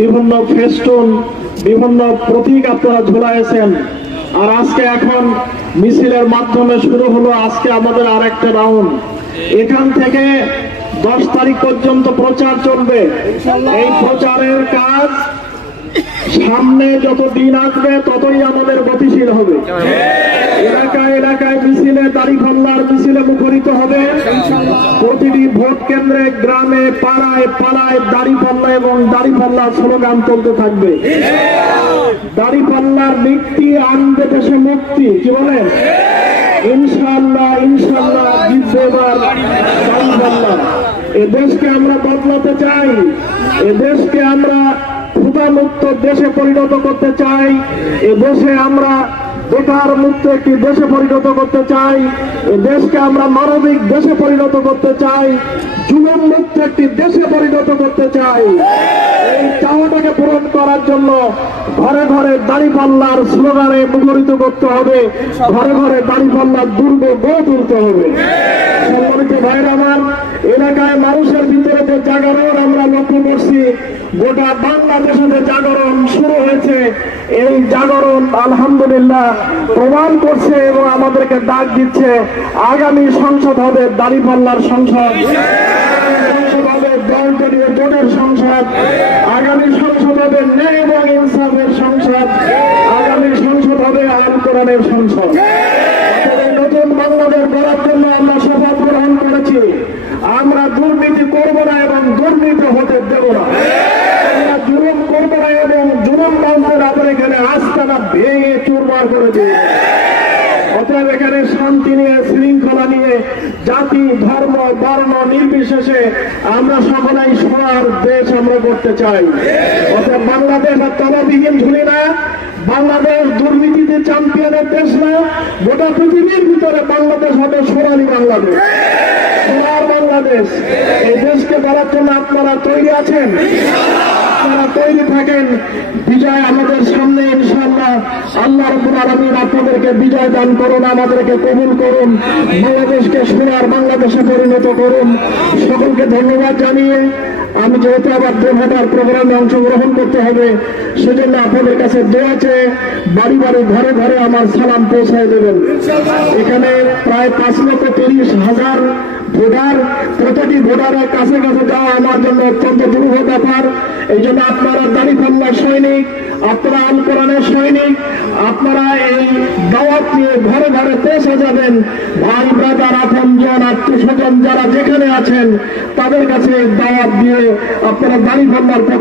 বিভিন্ন ফেস্টুন, বিভিন্ন প্রতীক আপনারা ঝুলাইছেন। আর আজকে এখন মিছিলের মাধ্যমে শুরু হলো আজকে আমাদের আর একটা রাউন্ড। এখান থেকে 10 তারিখ পর্যন্ত প্রচার চলবে। এই প্রচারের কাজ সামনে যত দিন আসবে ততই আমাদের গতিশীল হবে। এলাকায় এলাকায় মিছিলে, দাঁড়িপাল্লার মিছিলে মুখরিত হবে। প্রতিটি ভোট কেন্দ্রে, গ্রামে, পাড়ায় পাড়ায় দাঁড়িপাল্লা এবং দাঁড়িপাল্লা স্লোগান চলতে থাকবে। দাঁড়িপাল্লার মুক্তি আনবে দেশে মুক্তি, কি বলেন? ইনশাআল্লাহ ইনশাআল্লাহ জিতবে এবার দাঁড়িপাল্লা। এ দেশকে আমরা বদলাতে চাই, এ দেশকে আমরা ক্ষুধামুক্ত দেশে পরিণত করতে চাই, এ দেশে আমরা বেকার মুক্ত একটি দেশে পরিণত করতে চাই, এ দেশকে আমরা মানবিক দেশে পরিণত করতে চাই, জুলুম মুক্ত একটি দেশে পরিণত করতে চাই। এই চাওয়াটাকে পূরণ করার জন্য ঘরে ঘরে দাঁড়িপাল্লার স্লোগানে মুখরিত করতে হবে, ঘরে ঘরে দাঁড়িপাল্লার দুর্গ গড়ে তুলতে হবে। সম্মানিত ভাইরা আমার, এলাকায় মানুষের ভিতরে যে জাগরণ আমরা লক্ষ্য করছি, গোটা বাংলাদেশে যে জাগরণ শুরু হয়েছে, এই জাগরণ আলহামদুলিল্লাহ প্রমাণ করছে এবং আমাদেরকে ডাক দিচ্ছে। আগামী সংসদ হবে দাঁড়িপাল্লার সংসদ, সংসদ হবে দলদলীয় জোটের সংসদ, আগামী সংসদ হবে ন্যায় এবং ইনসাফের সংসদ, আগামী সংসদ হবে আল কোরআনের সংসদ। নতুন বাংলাদেশ গড়ার জন্য আমরা শপথ গ্রহণ করেছি। আমরা দুর্নীতি করব না এবং দুর্নীতি হতে দেব না। আমরা জুলুম করব না এবং জুলুম মন্ত্রের আপনার এখানে আস্থানা ভেঙে চুরমার করে দেব। অতএব এখানে শান্তি নিয়ে, শৃঙ্খলা নিয়ে, জাতি, ধর্ম, বর্ণ নির্বিশেষে আমরা সকলেই সোনার দেশ আমরা করতে চাই। অতএব বাংলাদেশ আর তলাবিহীন ঝুলি না, বাংলাদেশ দুর্নীতিতে চ্যাম্পিয়নের দেশ না, গোটা পৃথিবীর ভিতরে বাংলাদেশ হবে সোনালী বাংলাদেশ, সোনার বাংলাদেশ। এই দেশকে গড়ার জন্য আপনারা তৈরি আছেন? আপনারা তৈরি থাকেন। বিজয় আমাদের সামনে ইনশাআল্লাহ। আল্লাহ রাব্বুল আলামিন আপনাদেরকে বিজয় দান করুন, আমাদেরকে কবুল করুন, বাংলাদেশকে সোনার বাংলাদেশে পরিণত করুন। সকলকে ধন্যবাদ জানিয়ে আমি যেহেতু আবার দেবহাটার প্রোগ্রামে অংশগ্রহণ করতে হবে, সেজন্য আপনাদের কাছে দোয়া চেয়ে বাড়ি বাড়ি ঘরে ঘরে আমার সালাম পৌঁছায় দেবেন। এখানে প্রায় 5,30,000 ভোটার, প্রতিটি ভোটারের কাছে কাছে যাওয়া আমার জন্য অত্যন্ত দুরূহ ব্যাপার। এই জন্য আপনারা দাঁড়িপাল্লার সৈনিক, আপনারা আল কোরআনের সৈনিক, আপনারা এই দাওয়াত নিয়ে ঘরে ঘরে পৌঁছে যাবেন। ভাই ব্রাদার, আপনজন, আত্মীয় স্বজন যারা যেখানে আছেন তাদের কাছে দাওয়াত দিয়ে আপনারা দাঁড়িপাল্লার পক্ষে